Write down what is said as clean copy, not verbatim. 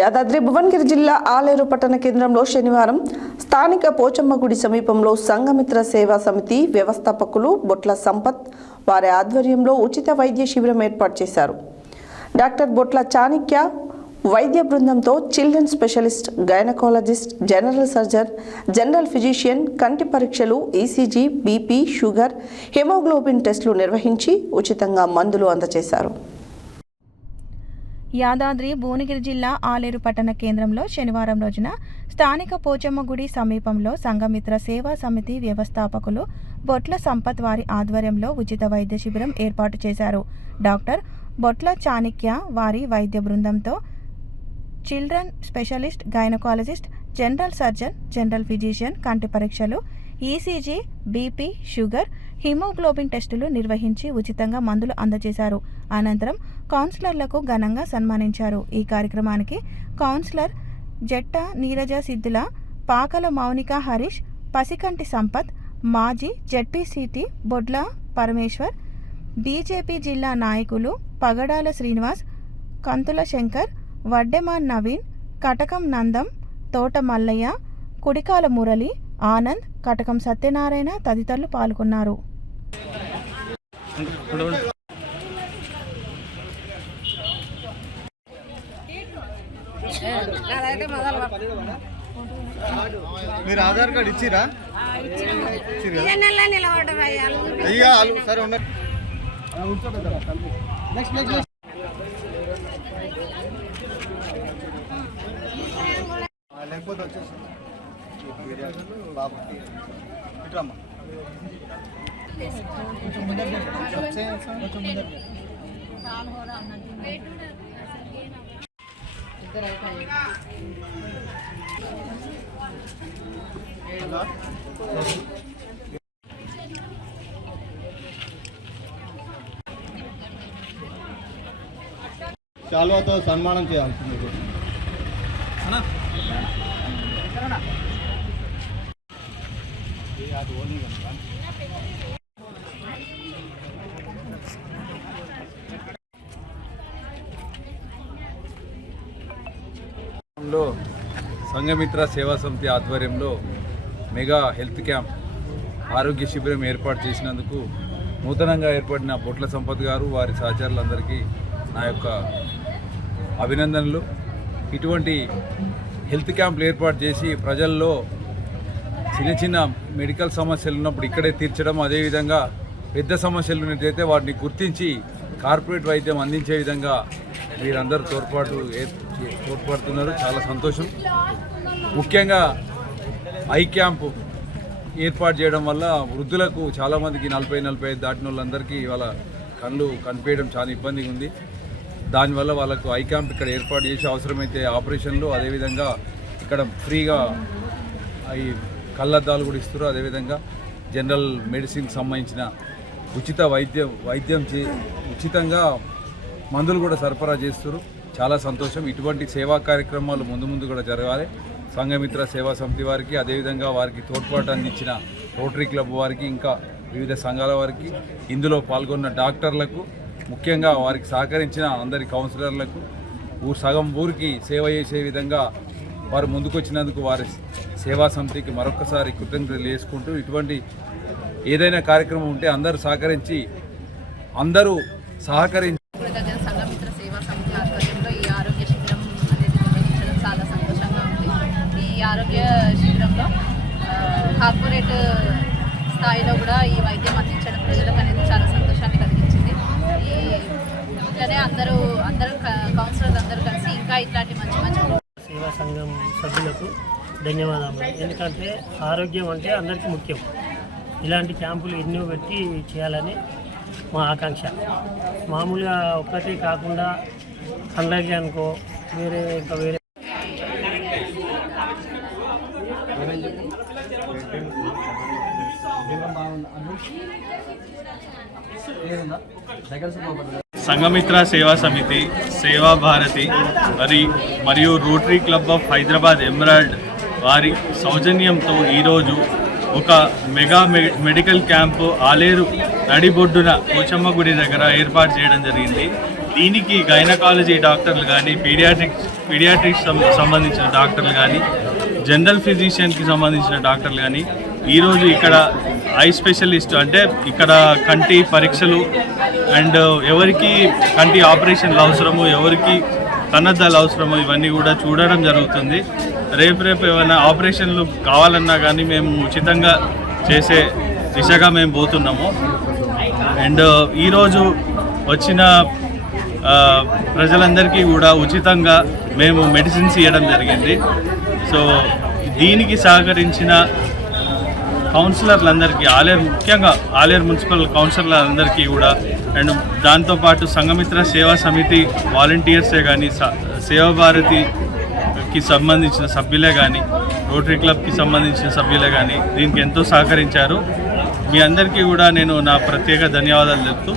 యాదాద్రి భువనగిరి జిల్లా ఆలేరు పట్టణ కేంద్రంలో శనివారం స్థానిక పోచమ్మ గుడి సమీపంలో సంఘమిత్ర సేవా సమితి వ్యవస్థాపకులు బొట్ల సంపత్ వారి ఆధ్వర్యంలో ఉచిత వైద్య శిబిరం ఏర్పాటు చేశారు. డాక్టర్ బొట్ల చాణిక్య వైద్య బృందంతో children specialist, gynaecologist, general surgeon, general physician కంటి పరీక్షలు, ఈసీజీ, బీపీ, షుగర్, హిమోగ్లోబిన్ టెస్టులు నిర్వహించి ఉచితంగా మందులు అందజేశారు. యాదాద్రి భువనగిరి జిల్లా ఆలేరు పట్టణ కేంద్రంలో శనివారం రోజున స్థానిక పోచమ్మ గుడి సమీపంలో సంఘమిత్ర సేవా సమితి వ్యవస్థాపకులు బొట్ల సంపత్ వారి ఆధ్వర్యంలో ఉచిత వైద్య శిబిరం ఏర్పాటు చేశారు. డాక్టర్ బొట్ల చాణిక్య వారి వైద్య బృందంతో children specialist, gynaecologist, general surgeon, general physician కంటి పరీక్షలు, ఈసీజీ, బీపీ, షుగర్, హిమోగ్లోబిన్ టెస్టులు నిర్వహించి ఉచితంగా మందులు అందజేశారు. అనంతరం కౌన్సిలర్లకు ఘనంగా సన్మానించారు. ఈ కార్యక్రమానికి కౌన్సిలర్ జట్ట నీరజ సిద్ధుల, పాకల మౌనిక హరీష్, పసికంటి సంపత్, మాజీ జడ్పీసీటీ బొడ్ల పరమేశ్వర్, బీజేపీ జిల్లా నాయకులు పగడాల శ్రీనివాస్, కంతుల శంకర్, వడ్డెమాన్ నవీన్, కటకం నందం, తోట మల్లయ్య, కుడికాల మురళి, ఆనంద్, కటకం సత్యనారాయణ తదితరులు పాల్గొన్నారు. మీరు ఆధార్ కార్డు ఇచ్చిరా? సరే లేకపోతే వచ్చేసి శాలువాతో సన్మానం చేయాల్సింది. సంఘమిత్ర సేవా సమితి ఆధ్వర్యంలో మెగా హెల్త్ క్యాంప్ ఆరోగ్య శిబిరం ఏర్పాటు చేసినందుకు నూతనంగా ఏర్పడిన బొట్ల సంపత్ గారు వారి సహచరులందరికీ నా యొక్క అభినందనలు. ఇటువంటి హెల్త్ క్యాంపులు ఏర్పాటు చేసి ప్రజల్లో చిన్న చిన్న మెడికల్ సమస్యలు ఉన్నప్పుడు ఇక్కడే తీర్చడం, అదేవిధంగా పెద్ద సమస్యలు ఉన్నట్టయితే వాటిని గుర్తించి కార్పొరేట్ వైద్యం అందించే విధంగా మీరందరూ తోడ్పడుతున్నారు. చాలా సంతోషం. ముఖ్యంగా ఐ క్యాంపు ఏర్పాటు చేయడం వల్ల వృద్ధులకు చాలామందికి 40-45 దాటిన వాళ్ళందరికీ వాళ్ళ కళ్ళు కనిపించడం చాలా ఇబ్బందిగా ఉంది. దానివల్ల వాళ్ళకు ఐ క్యాంప్ ఇక్కడ ఏర్పాటు చేసి అవసరమైతే ఆపరేషన్లు, అదేవిధంగా ఇక్కడ ఫ్రీగా ఈ కళ్ళద్దాలు కూడా ఇస్తారు. అదేవిధంగా జనరల్ మెడిసిన్కి సంబంధించిన ఉచిత ఉచితంగా మందులు కూడా సరఫరా చేస్తారు. చాలా సంతోషం. ఇటువంటి సేవా కార్యక్రమాలు ముందు కూడా జరగాలి. సంఘమిత్ర సేవా సమితి వారికి, అదేవిధంగా వారికి తోడ్పాటు అందించిన రోటరీ క్లబ్ వారికి, ఇంకా వివిధ సంఘాల వారికి, ఇందులో పాల్గొన్న డాక్టర్లకు, ముఖ్యంగా వారికి సహకరించిన అందరి కౌన్సిలర్లకు, సగం ఊరికి సేవ చేసే విధంగా వారు ముందుకొచ్చినందుకు వారి సేవా సమితికి మరొకసారి కృతజ్ఞతలు చేసుకుంటూ, ఇటువంటి ఏదైనా కార్యక్రమం ఉంటే అందరూ సహకరించి సంఘమిత్ర సేవా సమితి ఆధ్వర్యంలో ఈ ఆరోగ్య శిబిరం అనేది నిర్వహించడం చాలా సంతోషంగా ఉంది. ఈ ఆరోగ్య శిబిరంలో కార్పొరేట్ స్థాయిలో కూడా ఈ వైద్యం అందించడం ప్రజలకు అనేది చాలా సంతోషాన్ని కలిగించింది. ఇట్లనే అందరూ కౌన్సిలర్లు అందరూ కలిసి ఇంకా ఇట్లాంటి మంచి సేవా సంఘం సభ్యులకు ధన్యవాదాలు. ఎందుకంటే ఆరోగ్యం అంటే అందరికీ ముఖ్యం. ఇలాంటి క్యాంపులు ఎన్నో పెట్టి చేయాలని మా ఆకాంక్ష. మామూలుగా ఒక్కటే కాకుండా కండకి అనుకో వేరే సంఘమిత్ర సేవా సమితి, సేవా భారతి మరియు rotary club of Hyderabad emerald వారి సౌజన్యంతో ఈరోజు ఒక మెగా మెడికల్ క్యాంపు ఆలేరు నడిబొడ్డున పోచమ్మ గుడి దగ్గర ఏర్పాటు చేయడం జరిగింది. దీనికి గైనకాలజీ డాక్టర్లు కానీ పీడియాట్రిక్స్ సంబంధించిన డాక్టర్లు కానీ జనరల్ ఫిజిషియన్కి సంబంధించిన డాక్టర్లు కానీ ఈరోజు ఇక్కడ ఐ స్పెషలిస్ట్ అంటే ఇక్కడ కంటి పరీక్షలు అండ్ ఎవరికి కంటి ఆపరేషన్లు అవసరమో ఎవరికి కన్నద్దాలు అవసరమో ఇవన్నీ కూడా చూడడం జరుగుతుంది. రేపు ఏమైనా ఆపరేషన్లు కావాలన్నా కానీ మేము ఉచితంగా చేసే దిశగా మేము పోతున్నాము. అండ్ ఈరోజు వచ్చిన ప్రజలందరికీ కూడా ఉచితంగా మేము మెడిసిన్స్ ఇవ్వడం జరిగింది. సో దీనికి సహకరించిన కౌన్సిలర్లందరికీ ముఖ్యంగా ఆలేరు మున్సిపల్ కౌన్సిలర్లందరికీ కూడా అండ్ దాంతోపాటు సంఘమిత్ర సేవా సమితి వాలంటీర్సే కానీ సేవాభారతికి సంబంధించిన సభ్యులే కానీ రోటరీ క్లబ్కి సంబంధించిన సభ్యులే కానీ దీనికి ఎంతో సహకరించారు. మీ అందరికీ కూడా నేను నా ప్రత్యేక ధన్యవాదాలు చెప్తూ